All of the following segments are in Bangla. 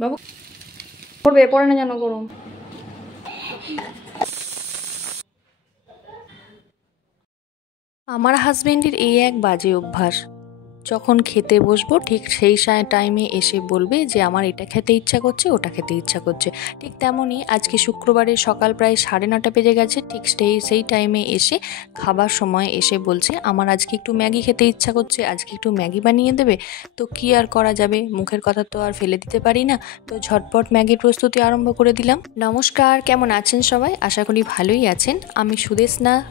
বাবু করবে, পরে না যেন গরম। আমার হাজবেন্ডের এই এক বাজে অভ্যাস, যখন খেতে বসবো ঠিক সেই টাইমে এসে বলবে যে আমার এটা খেতে ইচ্ছা করছে, ওটা খেতে ইচ্ছা করছে। ঠিক তেমনই আজকে শুক্রবারে সকাল প্রায় 9:30 বেজে গেছে, ঠিক সেই টাইমে এসে খাবার সময় এসে বলছে আমার আজকে একটু ম্যাগি খেতে ইচ্ছা করছে, আজকে একটু ম্যাগি বানিয়ে দেবে। তো কি আর করা যাবে, মুখের কথা তো আর ফেলে দিতে পারি না। তো ঝটপট ম্যাগির প্রস্তুতি আরম্ভ করে দিলাম। নমস্কার, কেমন আছেন সবাই? আশা করি ভালোই আছেন। আমি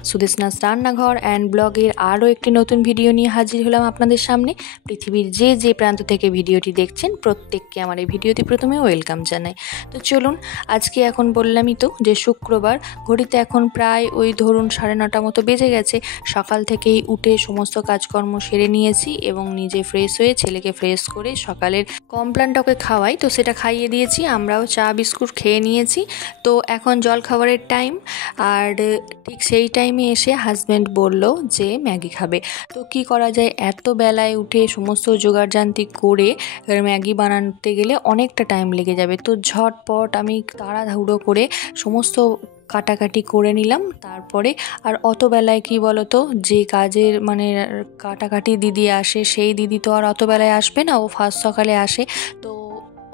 সুদেশনাস রান্নাঘর অ্যান্ড ব্লগের আরও একটি নতুন ভিডিও নিয়ে হাজির হলাম আপনাদের সামনে। পৃথিবীর যে প্রান্ত থেকে ভিডিওটি দেখছেন প্রত্যেককে আমার এই ভিডিওতে প্রথমে ওয়েলকাম জানাই। তো চলুন, আজকে এখন বললামই তো যে শুক্রবার, ঘড়িতে এখন প্রায় ওই ধরুন 9:30 মতো বেজে গেছে। সকাল থেকেই উঠে সমস্ত কাজকর্ম সেরে নিয়েছি এবং নিজে ফ্রেশ হয়ে ছেলেকে ফ্রেশ করে সকালের কমপ্লানটাকে খাওয়াই, তো সেটা খাইয়ে দিয়েছি। আমরাও চা বিস্কুট খেয়ে নিয়েছি। তো এখন জল খাবারের টাইম, আর ঠিক সেই টাইমে এসে হাজব্যান্ড বলল যে ম্যাগি খাবে। তো কি করা যায়, এত বেলায় উঠে সমস্ত জোগাড়যান্ত্রিক করে ম্যাগি বানাতে গেলে অনেকটা টাইম লেগে যাবে। তো ঝটপট আমি তাড়াহুড়ো করে সমস্ত কাটাকাটি করে নিলাম। তারপরে আর অত বেলায় কি বলতো, যে কাজের মানে কাটাকাটি দিদি আসে, সেই দিদি তো আর অত বেলায় আসবে না, ও ফার্স্ট সকালে আসে। তো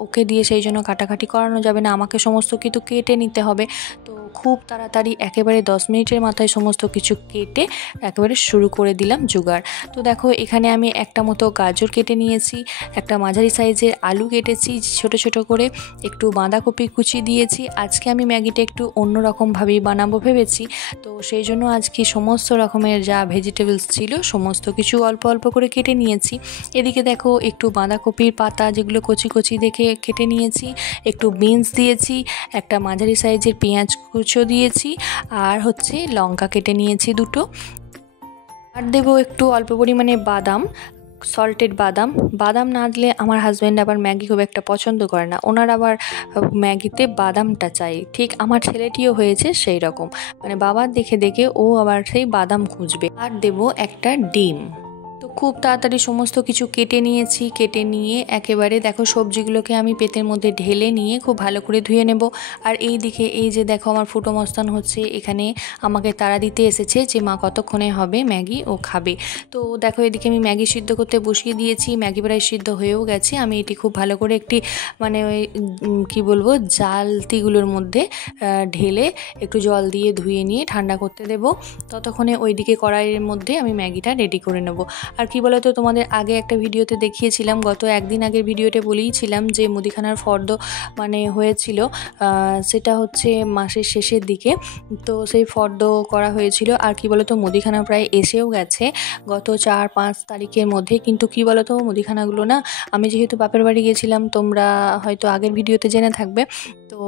ওকে দিয়ে সেই জন্য কাটাকাটি করানো যাবে না, আমাকে সমস্ত কিছু কেটে নিতে হবে। তো খুব তাড়াতাড়ি একেবারে 10 মিনিটের মাথায় সমস্ত কিছু কেটে একেবারে শুরু করে দিলাম জোগাড়। তো দেখো, এখানে আমি একটা মতো গাজর কেটে নিয়েছি, একটা মাঝারি সাইজের আলু কেটেছি ছোট ছোট করে, একটু বাঁধাকপি কুচি দিয়েছি। আজকে আমি ম্যাগিটা একটু অন্যরকমভাবেই বানাবো ভেবেছি। তো সেই জন্য আজকে সমস্ত রকমের যা ভেজিটেবলস ছিল সমস্ত কিছু অল্প অল্প করে কেটে নিয়েছি। এদিকে দেখো, একটু বাঁধাকপির পাতা যেগুলো কচি কচি দেখে কেটে নিয়েছি, একটু বিনস দিয়েছি, একটা মাঝারি সাইজের পেঁয়াজ কুচো দিয়েছি, আর হচ্ছে লঙ্কা কেটে নিয়েছি দুটো। আর দেবো একটু অল্প পরিমাণে বাদাম, সল্টেড বাদাম না দিলে আমার হাজব্যান্ড আবার ম্যাগি খুব একটা পছন্দ করে না, ওনার আবার ম্যাগিতে বাদামটা চাই। ঠিক আমার ছেলেটিও হয়েছে সেই রকম, মানে বাবার দেখে দেখে ও আবার সেই বাদাম খুঁজবে। আর দেবো একটা ডিম। তো খুব তাড়াতাড়ি সমস্ত কিছু কেটে নিয়েছি, কেটে নিয়ে একেবারে দেখো সবজিগুলোকে আমি পেতের মধ্যে ঢেলে নিয়ে খুব ভালো করে ধুয়ে নেব। আর এই দিকে এই যে দেখো আমার ফুটো মস্তান হচ্ছে, এখানে আমাকে তাড়া দিতে এসেছে যে মা কতক্ষণে হবে ম্যাগি ও খাবে। তো দেখো, এদিকে আমি ম্যাগি সিদ্ধ করতে বসিয়ে দিয়েছি, ম্যাগি প্রায় সিদ্ধ হয়েও গেছে। আমি এটি খুব ভালো করে একটি মানে ওই কী বলবো জালতিগুলোর মধ্যে ঢেলে একটু জল দিয়ে ধুয়ে নিয়ে ঠান্ডা করতে দেব। ততক্ষণে ওইদিকে কড়াইয়ের মধ্যে আমি ম্যাগিটা রেডি করে নেব। আর কি বলতো, তোমাদের আগে একটা ভিডিওতে দেখিয়েছিলাম, গত একদিন আগের ভিডিওতে বলেইছিলাম যে মুদিখানার ফর্দ মানে হয়েছিল, সেটা হচ্ছে মাসের শেষের দিকে। তো সেই ফর্দ করা হয়েছিল। আর কি বলতো, মুদিখানা প্রায় এসেও গেছে গত 4-5 তারিখের মধ্যে। কিন্তু কি বলতো, মুদিখানাগুলো না, আমি যেহেতু বাপের বাড়ি গেছিলাম, তোমরা হয়তো আগের ভিডিওতে জেনে থাকবে। তো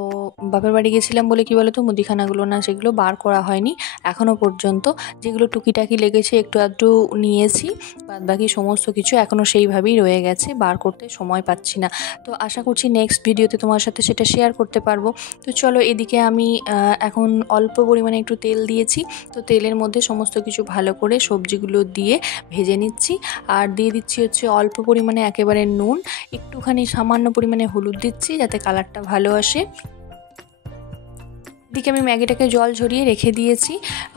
বাপের বাড়ি গেছিলাম বলে কি বলতো, মুদিখানাগুলো না সেগুলো বার করা হয়নি এখনও পর্যন্ত। যেগুলো টুকিটাকি লেগেছে একটু আধটু নিয়েছি, বাদ বাকি সমস্ত কিছু এখনও সেইভাবেই রয়ে গেছে, বার করতে সময় পাচ্ছি না। তো আশা করছি নেক্সট ভিডিওতে তোমার সাথে সেটা শেয়ার করতে পারবো। তো চলো, এদিকে আমি এখন অল্প পরিমাণে একটু তেল দিয়েছি। তো তেলের মধ্যে সমস্ত কিছু ভালো করে সবজিগুলো দিয়ে ভেজে নিচ্ছি। আর দিয়ে দিচ্ছি হচ্ছে অল্প পরিমাণে একেবারে নুন, একটুখানি সামান্য পরিমাণে হলুদ দিচ্ছি যাতে কালারটা ভালো আসে। এদিকে আমি ম্যাগিটাকে জল ঝরিয়ে রেখে দিয়েছি।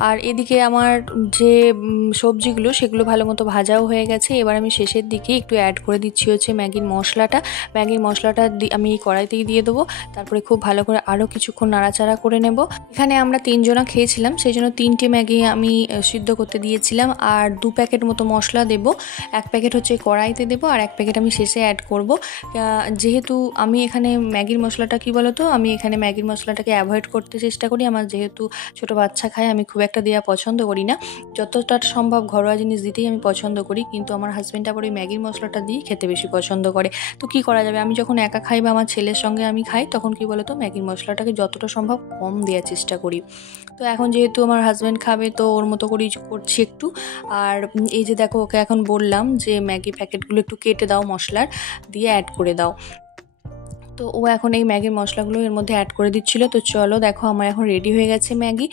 আর এদিকে আমার যে সবজিগুলো সেগুলো ভালো মতো ভাজাও হয়ে গেছে। এবার আমি শেষের দিকে একটু অ্যাড করে দিচ্ছি হচ্ছে ম্যাগির মশলাটা আমি কড়াইতেই দিয়ে দেবো। তারপরে খুব ভালো করে আরও কিছুক্ষণ নাড়াচাড়া করে নেব। এখানে আমরা 3 জনা খেয়েছিলাম, সেই জন্য 3টে ম্যাগি আমি সিদ্ধ করতে দিয়েছিলাম। আর 2 প্যাকেট মতো মশলা দেব, 1 প্যাকেট হচ্ছে কড়াইতে দেবো আর 1 প্যাকেট আমি শেষে অ্যাড করব। যেহেতু আমি এখানে ম্যাগির মশলাটা কি বলো তো, আমি এখানে ম্যাগির মশলাটাকে অ্যাভয়েড করতে চেষ্টা করি। আমার যেহেতু ছোটো বাচ্চা খায়, আমি খুব একটা দেওয়া পছন্দ করি না, যতটা সম্ভব ঘরোয়া জিনিস দিতেই আমি পছন্দ করি। কিন্তু আমার হাজব্যান্ড আবার ওই ম্যাগির মশলাটা দিয়ে খেতে বেশি পছন্দ করে। তো কি করা যাবে, আমি যখন একা খাই বা আমার ছেলের সঙ্গে আমি খাই, তখন কি বলতো ম্যাগির মশলাটাকে যতটা সম্ভব কম দেওয়ার চেষ্টা করি। তো এখন যেহেতু আমার হাজব্যান্ড খাবে, তো ওর মতো করেই করছি একটু। আর এই যে দেখো, ওকে এখন বললাম যে ম্যাগি প্যাকেটগুলো একটু কেটে দাও, মশলার দিয়ে অ্যাড করে দাও। তো ও এখন এই ম্যাগির মশলাগুলো এর মধ্যে অ্যাড করে দিচ্ছিল। তো চলো দেখো আমার এখন রেডি হয়ে গেছে ম্যাগি।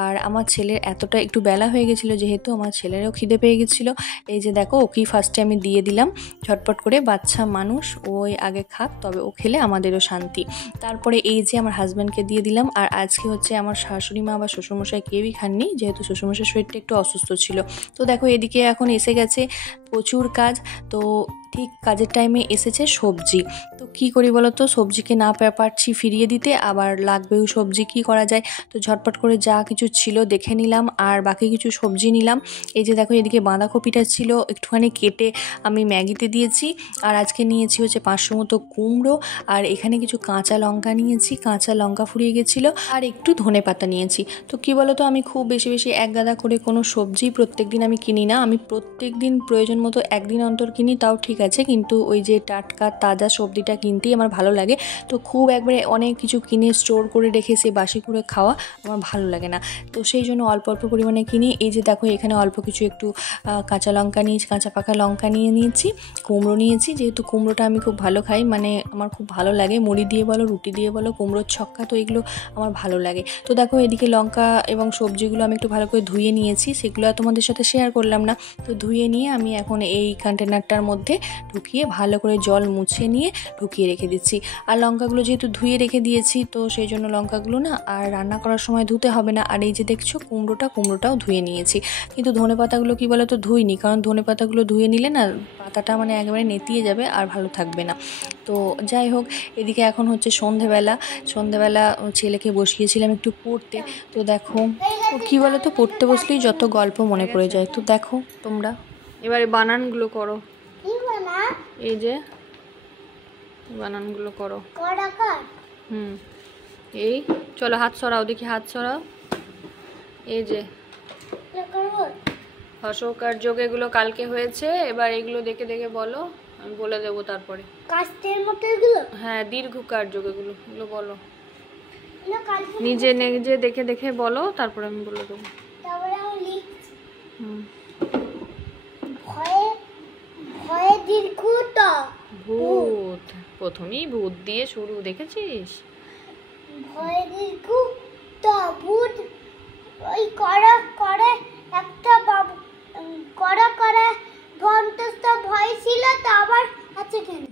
আর আমার ছেলের এতটা একটু বেলা হয়ে গেছিলো, যেহেতু আমার ছেলেরও খিদে পেয়ে গেছিলো। এই যে দেখো ওকেই ফার্স্টে আমি দিয়ে দিলাম ঝটপট করে, বাচ্চা মানুষ ওই আগে খাক, তবে ও খেলে আমাদেরও শান্তি। তারপরে এই যে আমার হাজব্যান্ডকে দিয়ে দিলাম। আর আজকে হচ্ছে আমার শাশুড়ি মা বা শ্বশুরমশাই কেউই খাননি, যেহেতু শ্বশুরমশাই শরীরটা একটু অসুস্থ ছিল। তো দেখো এদিকে এখন এসে গেছে প্রচুর কাজ। তো ঠিক কাজের টাইমে এসেছে সবজি। তো কি করি বলো তো, সবজিকে না পারছি ফিরিয়ে দিতে, আবার লাগবেও সবজি, কি করা যায়। তো ঝটপট করে যা কিছু ছিল দেখে নিলাম, আর বাকি কিছু সবজি নিলাম। এই যে দেখো এদিকে বাঁধাকপিটা ছিল একটুখানি কেটে আমি ম্যাগিতে দিয়েছি। আর আজকে নিয়েছি হচ্ছে 500 মতো কুমড়ো, আর এখানে কিছু কাঁচা লঙ্কা নিয়েছি, কাঁচা লঙ্কা ফুরিয়ে গেছিলো, আর একটু ধনেপাতা নিয়েছি। তো কি বলো তো, আমি খুব বেশি বেশি এক গাদা করে কোনো সবজি প্রত্যেক দিন আমি কিনি না। আমি প্রত্যেক দিন প্রয়োজন মতো একদিন অন্তর কিনি, তাও ঠিক আছে, কিন্তু ওই যে টাটকা তাজা সবজিটা কিনতেই আমার ভালো লাগে। তো খুব একবারে অনেক কিছু কিনে স্টোর করে রেখে সে বাসি করে খাওয়া আমার ভালো লাগে না। তো সেই জন্য অল্প অল্প পরিমাণে কিনি। এই যে দেখো এখানে অল্প কিছু একটু কাঁচা লঙ্কা নিয়েছি, কাঁচা পাকা লঙ্কা নিয়েছি, কুমড়ো নিয়েছি, যেহেতু কুমড়োটা আমি খুব ভালো খাই, মানে আমার খুব ভালো লাগে, মুড়ি দিয়ে বলো রুটি দিয়ে বলো, কুমড়োর ছক্কা, তো এগুলো আমার ভালো লাগে। তো দেখো এদিকে লঙ্কা এবং সবজিগুলো আমি একটু ভালো করে ধুয়ে নিয়েছি, সেগুলো তোমাদের সাথে শেয়ার করলাম না। তো ধুয়ে নিয়ে আমি এখন এই কন্টেনারটার মধ্যে ঢুকিয়ে ভালো করে জল মুছে নিয়ে ঢুকিয়ে রেখে দিচ্ছি। আর লঙ্কাগুলো যেহেতু ধুয়ে রেখে দিয়েছি, তো সেই জন্য লঙ্কাগুলো না আর রান্না করার সময় ধুতে হবে না। আর এই যে দেখছো কুমড়োটাও ধুয়ে নিয়েছি, কিন্তু ধনেপাতাগুলো কি বলো তো ধুইনি, কারণ ধনেপাতাগুলো ধুয়ে নিলে না পাতাটা মানে একেবারে নেতিয়ে যাবে আর ভালো থাকবে না। তো যাই হোক, এদিকে এখন হচ্ছে সন্ধেবেলা ছেলেকে বসিয়েছিলাম একটু পড়তে। তো দেখো কি বলো তো, পড়তে বসলেই যত গল্প মনে পড়ে যায়। তো দেখো তোমরা এবারে বানানগুলো করো, এই যে বানানগুলো করো। এই চলো হাত সরাও, দেখি হাত সরাও। এই যে হর্ষক আর যোগ এগুলো কালকে হয়েছে, এবার এগুলো দেখে দেখে বলো, আমি বলে দেবো তারপরে। কাস্তের মতো এগুলো, হ্যাঁ দীর্ঘকার যোগ এগুলো বলো, নিজে নিজে দেখে দেখে বলো, তারপরে আমি বলে দেবো। ভূত, প্রথমেই ভূত দিয়ে শুরু, দেখেছিস? ভয় দীর্ঘ তা ভূত, ওই করা করে একটা বাবু করা করে ভন্তস্ত ভয় ছিল, তো আবার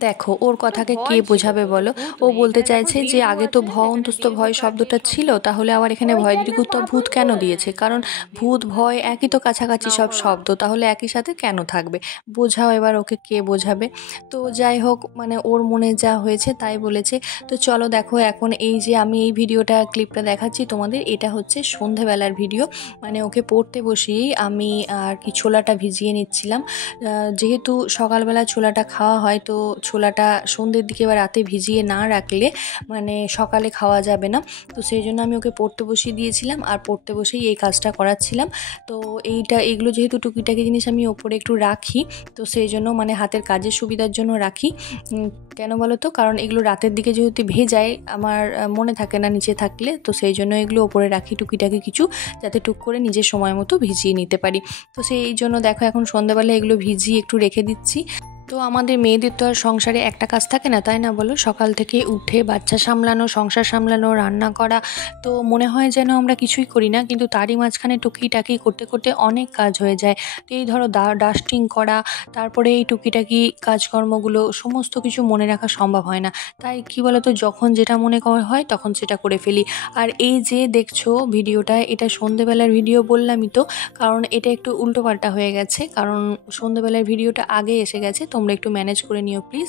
দেখো ওর কথাকে কে বোঝাবে বলো। ও বলতে চাইছে যে আগে তো অন্তস্ত ভয় শব্দটা ছিল, তাহলে আবার এখানে ভয় দীর্ঘ ভূত কেন দিয়েছে? কারণ ভূত ভয় একই তো কাছাকাছি সব শব্দ, তাহলে একই সাথে কেন থাকবে? বোঝাও এবার ওকে, কে বোঝাবে। তো যাই হোক, মানে ওর মনে যা হয়েছে তাই বলেছে। তো চলো দেখো এখন এই যে আমি এই ক্লিপটা দেখাচ্ছি তোমাদের, এটা হচ্ছে সন্ধেবেলার ভিডিও, মানে ওকে পড়তে বসিয়েই আমি আর কি ছোলাটা ভিজিয়ে নিচ্ছিলাম। যেহেতু সকালবেলা ছোলাটা খাওয়া হয়, তো ছোলাটা সন্ধ্যের দিকে বা রাতে ভিজিয়ে না রাখলে মানে সকালে খাওয়া যাবে না। তো সেই জন্য আমি ওকে পড়তে বসিয়ে দিয়েছিলাম, আর পড়তে বসেই এই কাজটা করাচ্ছিলাম। তো এগুলো যেহেতু টুকিটাকি জিনিস আমি ওপরে একটু রাখি, তো সেই জন্য মানে হাতের কাজের সুবিধার জন্য রাখি। কেন বলো তো, কারণ এগুলো রাতের দিকে যেহেতু ভেজায় আমার মনে থাকে না নিচে থাকলে, তো সেই জন্য এগুলো ওপরে রাখি টুকিটাকি কিছু, যাতে টুক করে নিজের সময় মতো ভিজিয়ে নিতে পারি। তো সেই জন্য দেখো এখন সন্ধ্যাবেলা এগুলো ভিজিয়ে একটু রেখে দিচ্ছি। তো আমাদের মেয়েদের তো আর সংসারে একটা কাজ থাকে না, তাই না বলো? সকাল থেকে উঠে বাচ্চা সামলানো, সংসার সামলানো, রান্না করা, তো মনে হয় যেন আমরা কিছুই করি না, কিন্তু তারই মাঝখানে টুকিটাকি করতে করতে অনেক কাজ হয়ে যায়। তো এই ধরো ডাস্টিং করা, তারপরে এই টুকিটাকি কাজকর্মগুলো সমস্ত কিছু মনে রাখা সম্ভব হয় না। তাই কি বলতো, যখন যেটা মনে হয় তখন সেটা করে ফেলি। আর এই যে দেখছো ভিডিওটা, এটা সন্ধেবেলার ভিডিও বললামই তো, কারণ এটা একটু উল্টোপাল্টা হয়ে গেছে, কারণ সন্ধেবেলার ভিডিওটা আগে এসে গেছে, তোমরা একটু ম্যানেজ করে নিও প্লিজ।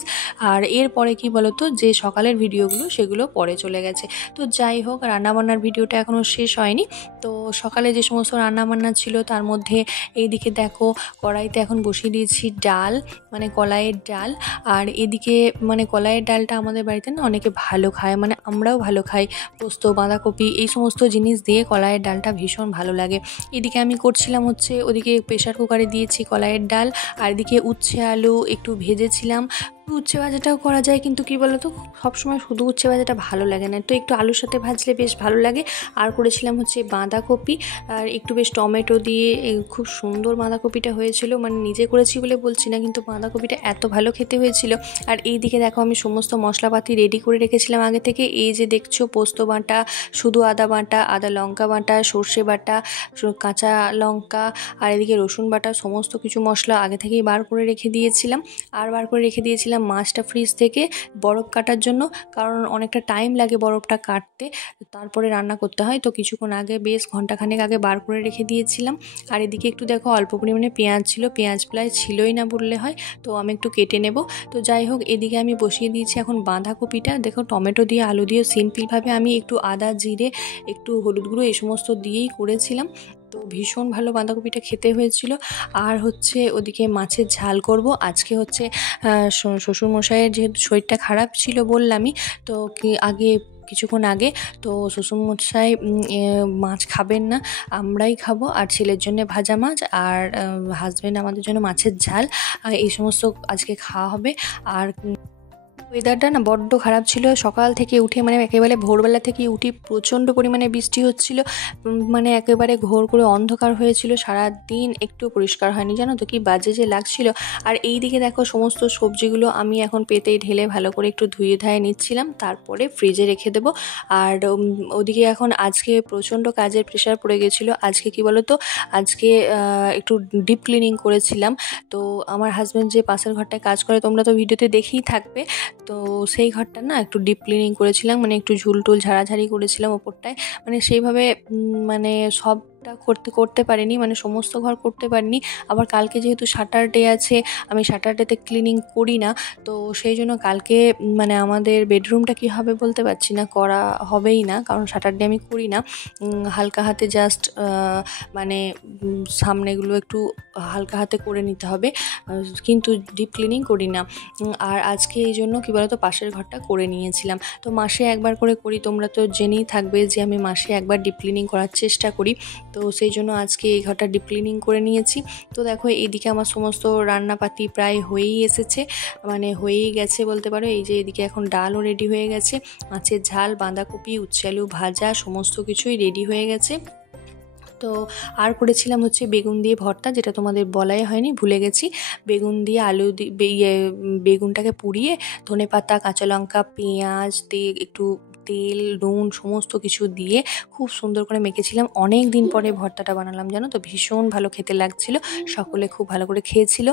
আর এরপরে কি বলতো, যে সকালের ভিডিওগুলো সেগুলো পরে চলে গেছে। তো যাই হোক, রান্নাবান্নার ভিডিওটা এখনও শেষ হয়নি। তো সকালে যে সমস্ত রান্নাবান্না ছিল তার মধ্যে এইদিকে দেখো কড়াইতে এখন বসিয়ে দিয়েছি ডাল, মানে কলাইয়ের ডাল। আর এদিকে মানে কলাইয়ের ডালটা আমাদের বাড়িতে না অনেকে ভালো খায়, মানে আমরাও ভালো খাই। পোস্ত, বাঁধাকপি এই সমস্ত জিনিস দিয়ে কলাইয়ের ডালটা ভীষণ ভালো লাগে। এদিকে আমি করছিলাম হচ্ছে, ওদিকে প্রেশার কুকারে দিয়েছি কলাইয়ের ডাল, আর এদিকে উচ্ছে আলু একটু ভেজেছিলাম, উচ্ছে ভাজাটাও করা যায়, কিন্তু কি বলতো সবসময় শুধু উচ্ছে ভাজাটা ভালো লাগে না, তো একটু আলুর সাথে ভাজলে বেশ ভালো লাগে। আর করেছিলাম হচ্ছে বাঁধাকপি আর একটু বেশ টমেটো দিয়ে, খুব সুন্দর বাঁধাকপিটা হয়েছিল, মানে নিজে করেছি বলে বলছি না, কিন্তু বাঁধাকপিটা এত ভালো খেতে হয়েছিল। আর এই দিকে দেখো আমি সমস্ত মশলাপাতি রেডি করে রেখেছিলাম আগে থেকে। এই যে দেখছো পোস্ত বাটা, শুধু আদা বাটা, আদা লঙ্কা বাটা, সর্ষে বাটা, কাঁচা লঙ্কা, আর এদিকে রসুন বাটা, সমস্ত কিছু মশলা আগে থেকেই বার করে রেখে দিয়েছিলাম। আর বার করে রেখে দিয়েছিলাম মাছটা ফ্রিজ থেকে বরফ কাটার জন্য, কারণ অনেকটা টাইম লাগে বরফটা কাটতে, তারপরে রান্না করতে হয়। তো কিছুক্ষণ আগে, বেশ ঘন্টাখানেক আগে বার করে রেখে দিয়েছিলাম। আর এদিকে একটু দেখো অল্প পরিমাণে পেঁয়াজ ছিল, পেঁয়াজ প্রায় ছিলই না বললে হয়, তো আমি একটু কেটে নেব। তো যাই হোক, এদিকে আমি বসিয়ে দিয়েছি এখন বাঁধাকপিটা। দেখো টমেটো দিয়ে আলু দিয়ে সিম্পলভাবে আমি একটু আদা জিরে একটু হলুদ গুঁড়ো এই সমস্ত দিয়েই করেছিলাম, তো ভীষণ ভালো বাঁধাকপিটা খেতে হয়েছিল। আর হচ্ছে ওদিকে মাছের ঝাল করব আজকে। হচ্ছে শ্বশুরমশাইয়ের যেহেতু শরীরটা খারাপ ছিল বললামই, তো আগে কিছুক্ষণ আগে, তো শ্বশুরমশাই মাছ খাবেন না, আমরাই খাবো। আর ছেলের জন্য ভাজা মাছ, আর হাজব্যান্ড আমাদের জন্য মাছের ঝাল, এই সমস্ত আজকে খাওয়া হবে। আর ওয়েদারটা না বড্ড খারাপ ছিল, সকাল থেকে উঠে মানে একেবারে ভোরবেলা থেকে উঠি প্রচণ্ড পরিমাণে বৃষ্টি হচ্ছিল, মানে একেবারে ঘোর করে অন্ধকার হয়েছিল, সারা দিন একটু পরিষ্কার হয়নি, জানো তো কি বাজে যে লাগছিল। আর এই দিকে দেখো সমস্ত সবজিগুলো আমি এখন পেতেই ঢেলে ভালো করে একটু ধুয়ে ধায়ে নিচ্ছিলাম, তারপরে ফ্রিজে রেখে দেবো। আর ওদিকে এখন আজকে প্রচণ্ড কাজের প্রেশার পড়ে গেছিলো। আজকে কি বলো তো, আজকে একটু ডিপ ক্লিনিং করেছিলাম। তো আমার হাজব্যান্ড যে পাশের ঘরটায় কাজ করে, তোমরা তো ভিডিওতে দেখেই থাকবে, তো সেই ঘরটা না একটু ডিপ ক্লিনিং করেছিলাম, মানে একটু ঝুল টুল ঝাড়াঝাড়ি করেছিলাম ওপরটায়, মানে সেইভাবে মানে সবটা করতে পারিনি, মানে সমস্ত ঘর করতে পারিনি। আবার কালকে যেহেতু স্যাটারডে আছে, আমি স্যাটারডেতে ক্লিনিং করি না, তো সেই জন্য কালকে মানে আমাদের বেডরুমটা কি হবে বলতে পারছি না, করা হবেই না, কারণ স্যাটারডে আমি করি না। হালকা হাতে জাস্ট মানে সামনেগুলো একটু হালকা হাতে করে নিতে হবে, কিন্তু ডিপ ক্লিনিং করি না। আর আজকে এই জন্য কী বলতো পাশের ঘরটা করে নিয়েছিলাম। তো মাসে একবার করে করি, তোমরা তো জেনেই থাকবে যে আমি মাসে একবার ডিপ ক্লিনিং করার চেষ্টা করি, তো সেই জন্য আজকে এই ঘরটা ডিপ ক্লিনিং করে নিয়েছি। তো দেখো এইদিকে আমার সমস্ত রান্নাপাতি প্রায় হয়েই এসেছে, মানে হয়েই গেছে বলতে পারো। এই যে এদিকে এখন ডালও রেডি হয়ে গেছে, মাছের ঝাল, বাঁধাকপি, উচ্ছে আলু ভাজা সমস্ত কিছুই রেডি হয়ে গেছে। তো আর করেছিলাম হচ্ছে বেগুন দিয়ে ভর্তা, যেটা তোমাদের বলাই হয়নি, ভুলে গেছি। বেগুন দিয়ে আলু দিয়ে বেগুনটাকে পুড়িয়ে ধনেপাতা, কাঁচা লঙ্কা, পেঁয়াজ দিয়ে একটু তেল, নুন সমস্ত কিছু দিয়ে খুব সুন্দর করে মেখেছিলাম। অনেক দিন পরে ভর্তাটা বানালাম, জানো তো ভীষণ ভালো খেতে লাগছিল, সকলে খুব ভালো করে খেয়েছিল।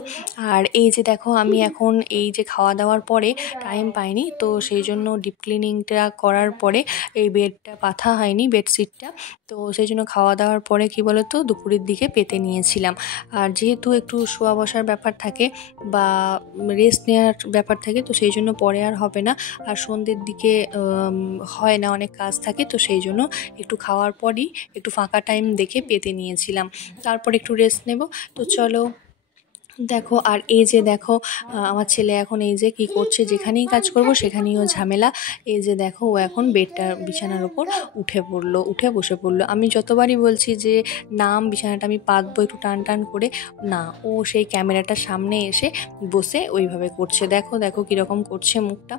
আর এই যে দেখো আমি এখন এই যে খাওয়া দাওয়ার পরে টাইম পাইনি, তো সেই জন্য ডিপ ক্লিনিংটা করার পরে এই বেডটা পাতা হয়নি, বেডশিটটা, তো সেই জন্য খাওয়া দাওয়ার পরে কি বলো তো দুপুরের দিকে পেতে নিয়েছিলাম। আর যেহেতু একটু শোয়া বসার ব্যাপার থাকে বা রেস্ট নেওয়ার ব্যাপার থাকে, তো সেই জন্য পরে আর হবে না। আর সন্ধ্যের দিকে হয় না, অনেক কাজ থাকে, তো সেই জন্য একটু খাওয়ার পরই একটু ফাঁকা টাইম দেখে পেতে নিয়েছিলাম, তারপর একটু রেস্ট নেব। তো চলো দেখো। আর এই যে দেখো আমার ছেলে এখন এই যে কি করছে, যেখানেই কাজ করব সেখানেই ও ঝামেলা। এই যে দেখো ও এখন বিছানার ওপর উঠে বসে পড়লো। আমি যতবারই বলছি যে নাম, বিছানাটা আমি পাতবো একটু টান টান করে, না, ও সেই ক্যামেরাটার সামনে এসে বসে ওইভাবে করছে। দেখো দেখো কীরকম করছে মুখটা।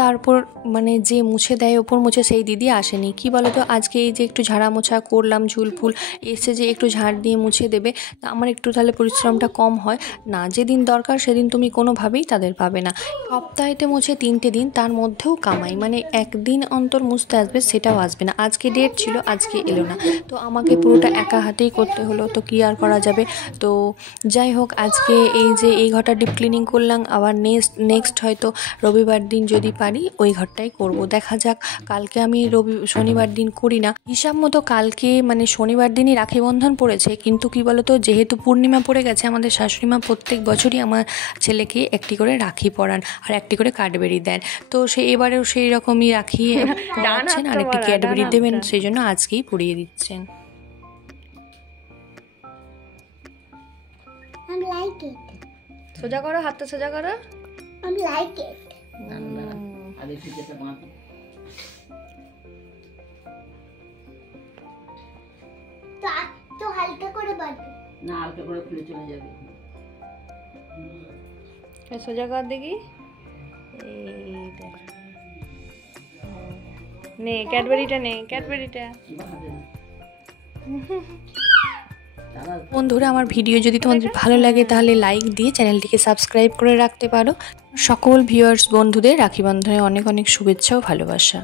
তারপর মানে যে মুছে দেয় ওপর মুছে, সেই দিদি আসেনি। কি বলো তো আজকে এই যে একটু ঝাড়া মোছা করলাম, ঝুল ফুল এসে যে একটু ঝাড় দিয়ে মুছে দেবে, তা আমার একটু তাহলে পরিশ্রমটা কম হয় না। যেদিন দরকার সেদিন তুমি কোনোভাবেই তাদের পাবে না। সপ্তাহেতে মুছে 3টে দিন, তার মধ্যেও কামাই, মানে একদিন অন্তর মুছতে আসবে সেটাও আসবে না। আজকে ডেট ছিল, আজকে এলো না, তো আমাকে পুরোটা একা হাতেই করতে হলো, তো কী আর করা যাবে। তো যাই হোক, আজকে এই যে এই ঘরটা ডিপ ক্লিনিং করলাম, আবার নেক্সট হয়তো রবিবার দিন যদি পারি ওই ঘরটাই করব, দেখা যাক। কালকে আমি শনিবার দিন করি না, হিসাব মতো কালকে মানে শনিবার দিনই রাখি বন্ধন পড়েছে, কিন্তু কি বলতো যেহেতু পূর্ণিমা পড়ে গেছে, আমাদের শাশুড়িমা প্রত্যেক বছরই আমার ছেলেকে একটি করে রাখি পরান আর একটি করে ক্যাডবেরি দেন, তো এবারেও সেই রকমই রাখি পরাচ্ছেন আর একটি ক্যাডবেরি দেবেন, সেই জন্য আজকেই পরিয়ে দিচ্ছেন। সোজা করো, হাতটা সোজা করো। তো হালকা করে বাঁধো না, হালকা করে খুলে চলে যাবে। সোজা কর দেখি। এই দেখ, নে ক্যাডবেরিটা, নে ক্যাডবেরিটা। বন্ধুরা, আমার ভিডিও যদি তোমাদের ভালো লাগে তাহলে লাইক দিয়ে চ্যানেলটিকে সাবস্ক্রাইব করে রাখতে পারো। সকল ভিউয়ার্স বন্ধুদের রাখি বন্ধনে অনেক অনেক শুভেচ্ছা ও ভালোবাসা।